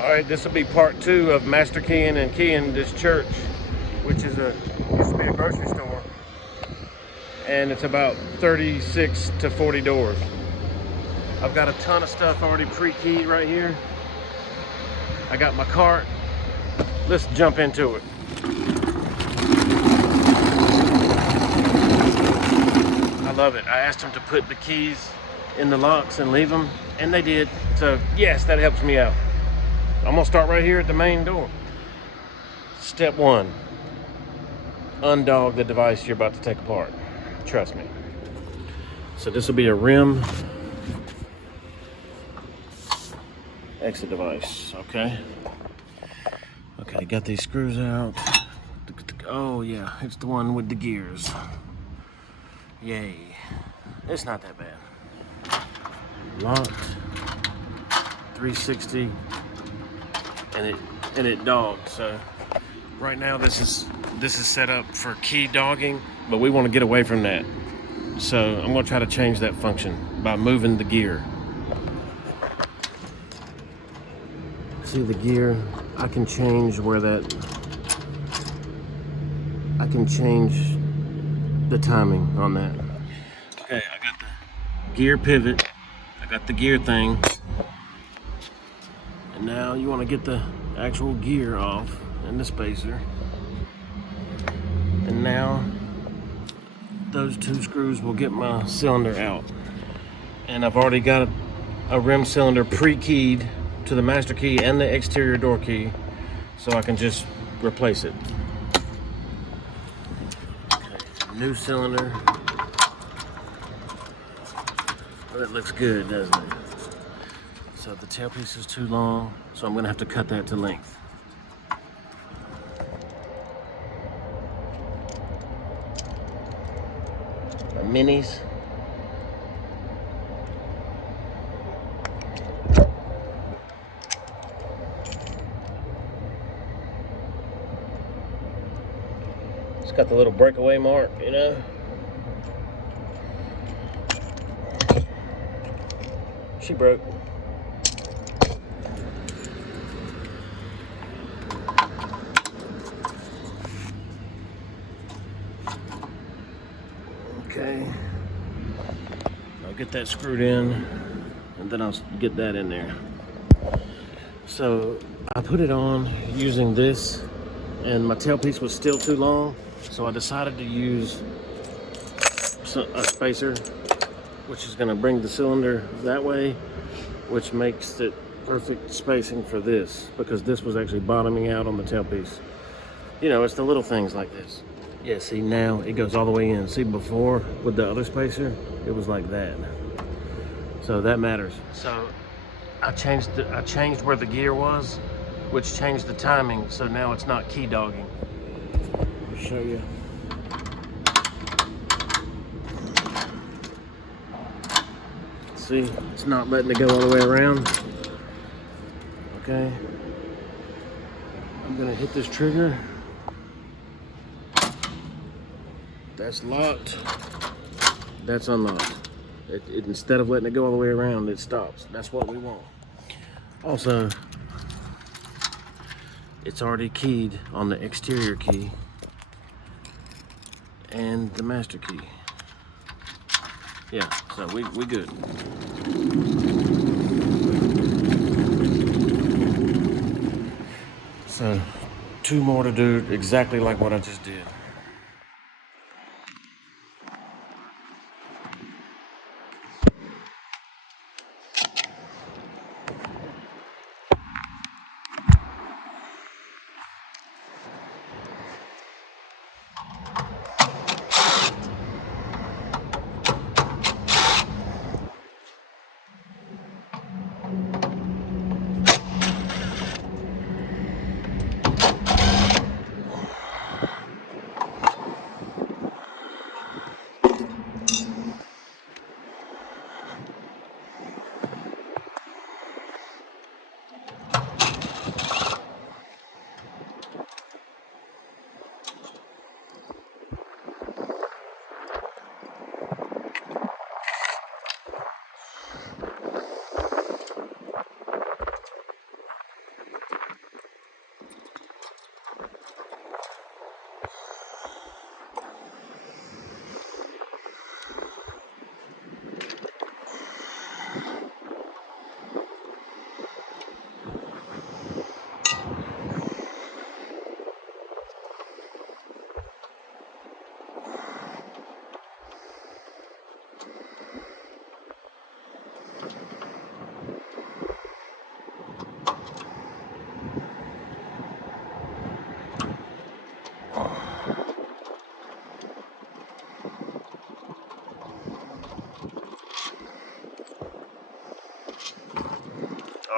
Alright, this will be part 2 of master keying and keying this church, which is used to be a grocery store. And it's about 36 to 40 doors. I've got a ton of stuff already pre-keyed right here. I got my cart. Let's jump into it. I love it. I asked them to put the keys in the locks and leave them, and they did. So yes, that helps me out. I'm gonna start right here at the main door. Step 1, undog the device you're about to take apart. Trust me. So this will be a rim exit device, okay? Okay, got these screws out. Oh yeah, it's the one with the gears. Yay. It's not that bad. Locked. 360. And it dogged. So right now this is set up for key dogging, but we want to get away from that. So I'm gonna try to change that function by moving the gear. See the gear? I can change I can change the timing on that. Okay, I got the gear pivot. I got the gear thing. And now you want to get the actual gear off and the spacer. And now those 2 screws will get my cylinder out. And I've already got a rim cylinder pre-keyed to the master key and the exterior door key, so I can just replace it. Okay, new cylinder. Well, it looks good, doesn't it? So the tailpiece is too long, so I'm gonna have to cut that to length. The minis. It's got the little breakaway mark, you know? She broke. Okay. I'll get that screwed in, and then I'll get that in there. So I put it on using this, and my tailpiece was still too long, so I decided to use a spacer, which is going to bring the cylinder that way, which makes it perfect spacing for this, because this was actually bottoming out on the tailpiece. You know, it's the little things like this. Yeah, see, now it goes all the way in. See, before with the other spacer, it was like that. So that matters. So I changed where the gear was, which changed the timing, so now it's not key dogging. I'll show you. See, it's not letting it go all the way around. Okay. I'm gonna hit this trigger. That's locked. That's unlocked. It instead of letting it go all the way around, it stops. That's what we want. Also, it's already keyed on the exterior key and the master key. Yeah, so we good. So 2 more to do exactly like what I just did.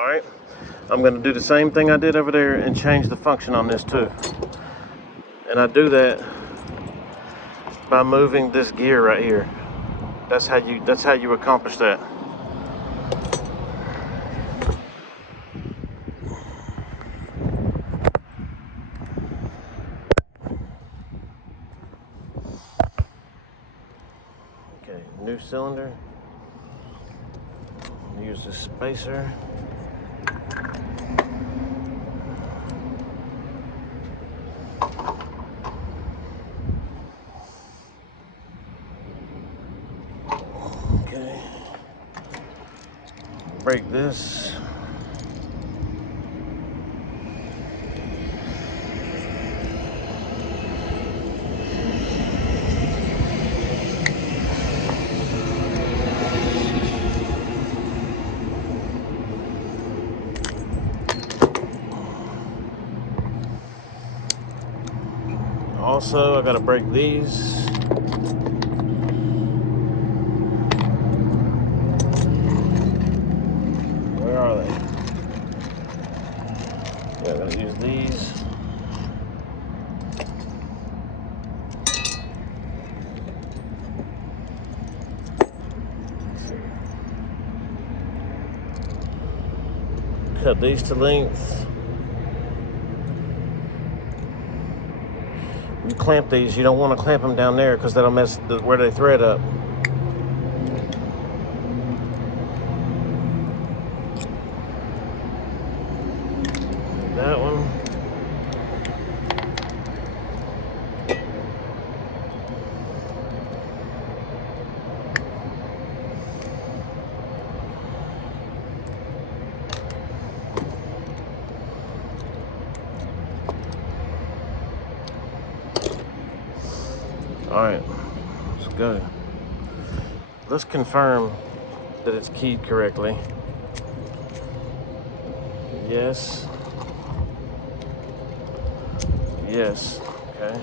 All right, I'm gonna do the same thing I did over there and change the function on this too. And I do that by moving this gear right here. That's how you accomplish that. Okay, new cylinder. Use the spacer. Okay. Break this. Also, I gotta break these. Where are they? Yeah, I'm gonna use these. Cut these to length. You clamp these, you don't want to clamp them down there because that'll mess where they thread up. That one. All right, let's go. Let's confirm that it's keyed correctly. Yes. Yes. Okay.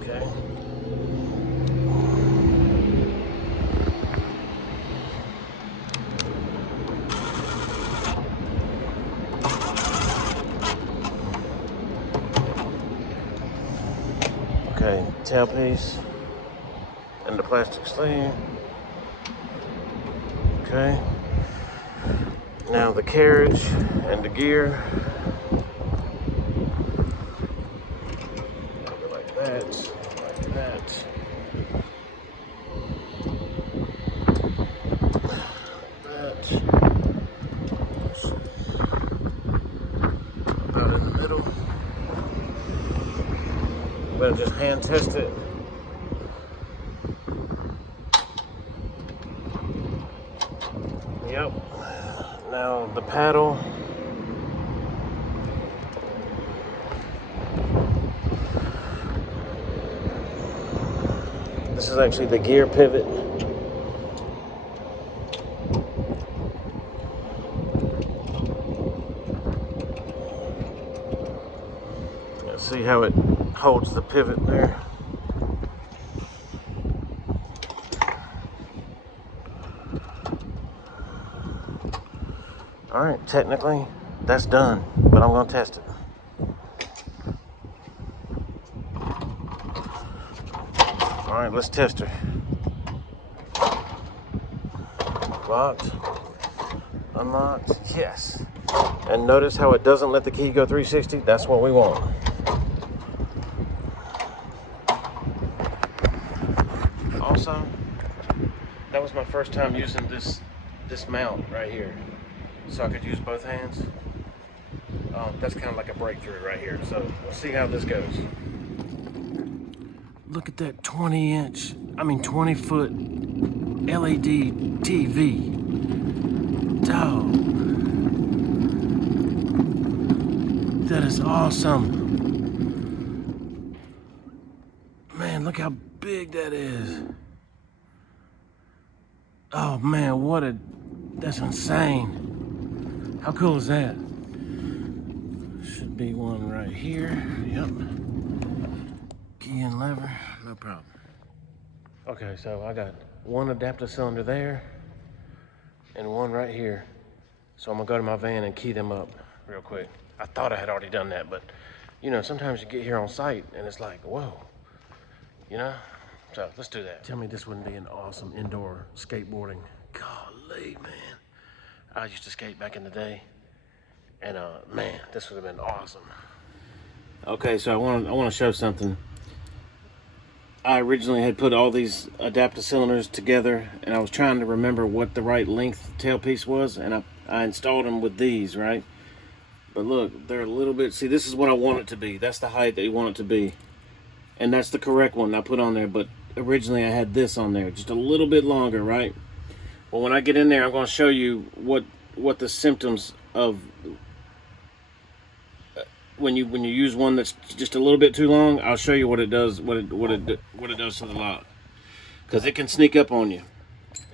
Okay. Okay, tailpiece and the plastic sleeve. Okay. Now the carriage and the gear. Like that, like that. About in the middle. I'm gonna just hand test it. Yep. Now the paddle. This is actually the gear pivot. See how it holds the pivot there. All right, technically that's done, but I'm gonna test it. All right, let's test her. Locked, unlocked, yes. And notice how it doesn't let the key go 360? That's what we want. Also, that was my first time using this mount right here. So I could use both hands. That's kind of like a breakthrough right here. So we'll see how this goes. Look at that 20-foot LED TV. Dog. That is awesome. man, look how big that is. Oh man, that's insane. How cool is that? Should be one right here. Yep. Key and lever, no problem. Okay, so I got one adapter cylinder there and one right here. So I'm gonna go to my van and key them up real quick. I thought I had already done that, but you know, sometimes you get here on site and it's like, whoa, you know? So let's do that. Tell me this wouldn't be an awesome indoor skateboarding. Golly, man. I used to skate back in the day, and man, this would have been awesome. Okay, so I want to show something. I originally had put all these adapter cylinders together, and I was trying to remember what the right length tailpiece was, and I installed them with these, right? But look, they're a little bit, see, this is what I want it to be. That's the height that you want it to be. And that's the correct one I put on there, but originally I had this on there, just a little bit longer, right? Well, when I get in there, I'm going to show you what the symptoms of when you use one that's just a little bit too long. I'll show you what it does, what it does to the lock, because it can sneak up on you.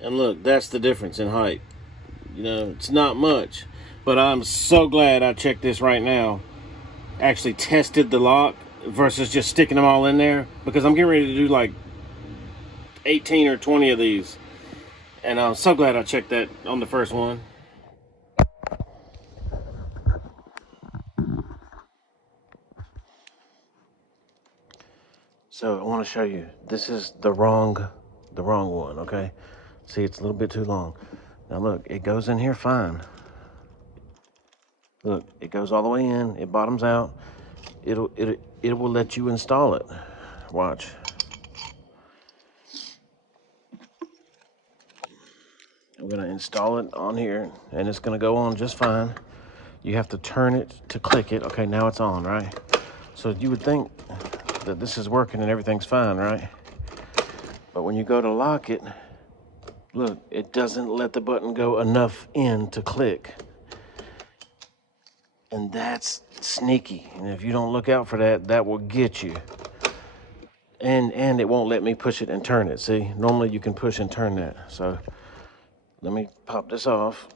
And look, that's the difference in height. You know, it's not much, but I'm so glad I checked this right now. Actually tested the lock versus just sticking them all in there, because I'm getting ready to do like 18 or 20 of these, and I'm so glad I checked that on the first one. So I want to show you, this is the wrong one, okay? See, it's a little bit too long. Now look, it goes in here fine. Look, it goes all the way in, it bottoms out. It will let you install it. Watch. I'm gonna install it on here, and it's gonna go on just fine. You have to turn it to click it. Okay, now it's on, right? So you would think that this is working and everything's fine, right? But when you go to lock it, look, it doesn't let the button go enough in to click. And that's sneaky. And if you don't look out for that, that will get you. And it won't let me push it and turn it. See, normally you can push and turn that. So let me pop this off.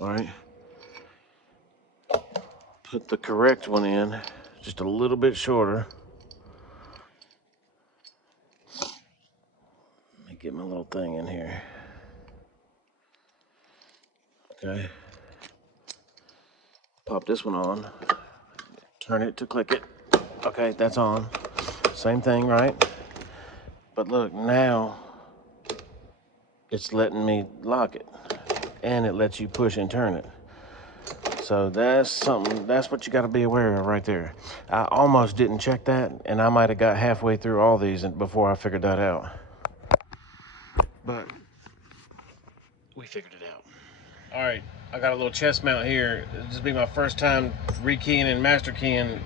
All right. Put the correct one in, just a little bit shorter. Let me get my little thing in here. Okay. Pop this one on. Turn it to click it. Okay, that's on. Same thing, right? But look, now it's letting me lock it, and it lets you push and turn it. So that's something, that's what you got to be aware of right there. I almost didn't check that, and I might have got halfway through all these before I figured that out. But we figured it out. All right, I got a little chest mount here. This will be my first time rekeying and master keying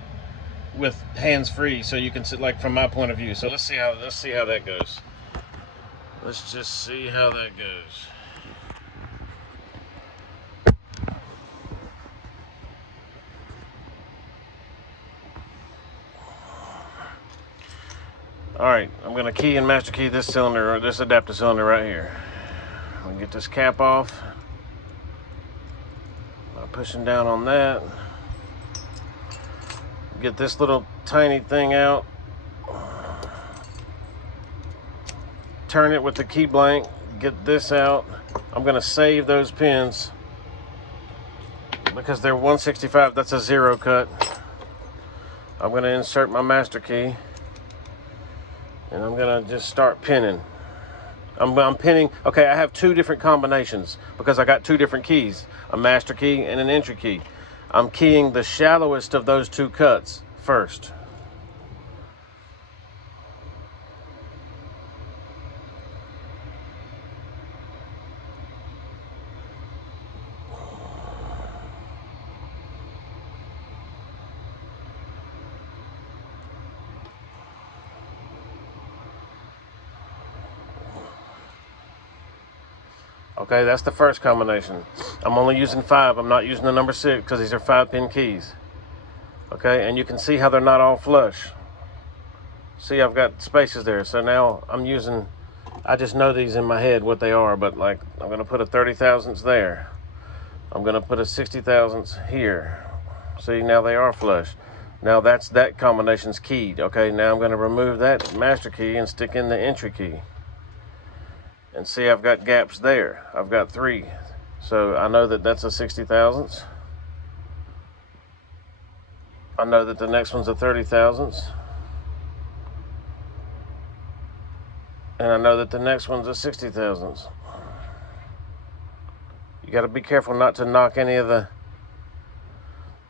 with hands-free, so you can sit, like, from my point of view. So let's see how that goes. Let's just see how that goes. All right, I'm gonna key and master key this cylinder, or this adapter cylinder right here. I'm gonna get this cap off. I'm pushing down on that. Get this little tiny thing out. Turn it with the key blank, get this out. I'm gonna save those pins because they're 165, that's a 0 cut. I'm gonna insert my master key, and I'm gonna just start pinning. I'm pinning, okay, I have 2 different combinations because I got 2 different keys, a master key and an entry key. I'm keying the shallowest of those 2 cuts first. Okay, that's the first combination. I'm only using 5. I'm not using the number 6 because these are 5-pin keys. Okay, and you can see how they're not all flush. See, I've got spaces there. So now I'm using, I just know these in my head what they are, but like I'm gonna put a 30 thousandths there. I'm gonna put a 60 thousandths here. See, now they are flush. Now that combination's keyed. Okay, now I'm gonna remove that master key and stick in the entry key. And see, I've got gaps there. I've got 3. So I know that that's a 60 thousandths. I know that the next one's a 30 thousandths. And I know that the next one's a 60 thousandths. You got to be careful not to knock any of the,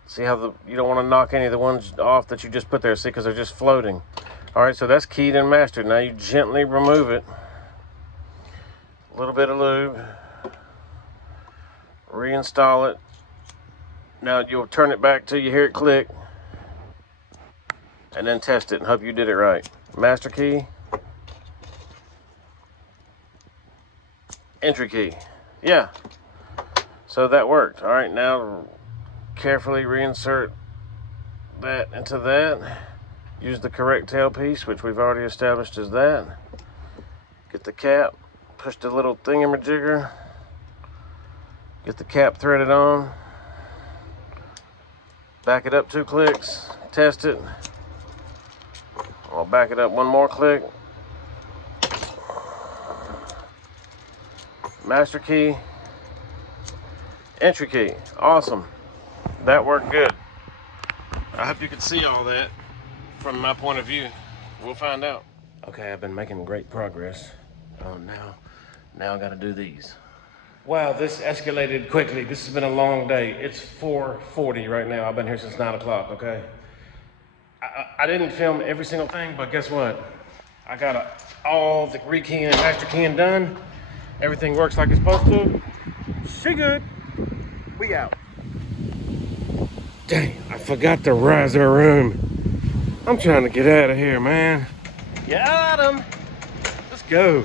see how you don't want to knock any of the ones off that you just put there, see, because they're just floating. All right, so that's keyed and mastered. Now you gently remove it. A little bit of lube. Reinstall it. Now you'll turn it back till you hear it click. And then test it and hope you did it right. Master key. Entry key. Yeah. So that worked. All right, now carefully reinsert that into that. Use the correct tailpiece, which we've already established as that. Get the cap. Push the little thingamajigger. Get the cap threaded on. Back it up 2 clicks. Test it. I'll back it up 1 more click. Master key. Entry key. Awesome. That worked good. I hope you can see all that from my point of view. We'll find out. Okay, I've been making great progress. Now I gotta do these. Wow, this escalated quickly. This has been a long day. It's 4:40 right now. I've been here since 9 o'clock, okay? I didn't film every single thing, but guess what? I got all the rekeying and master keying done. Everything works like it's supposed to. She good. We out. Dang, I forgot the riser room. I'm trying to get out of here, man. Got him. Let's go.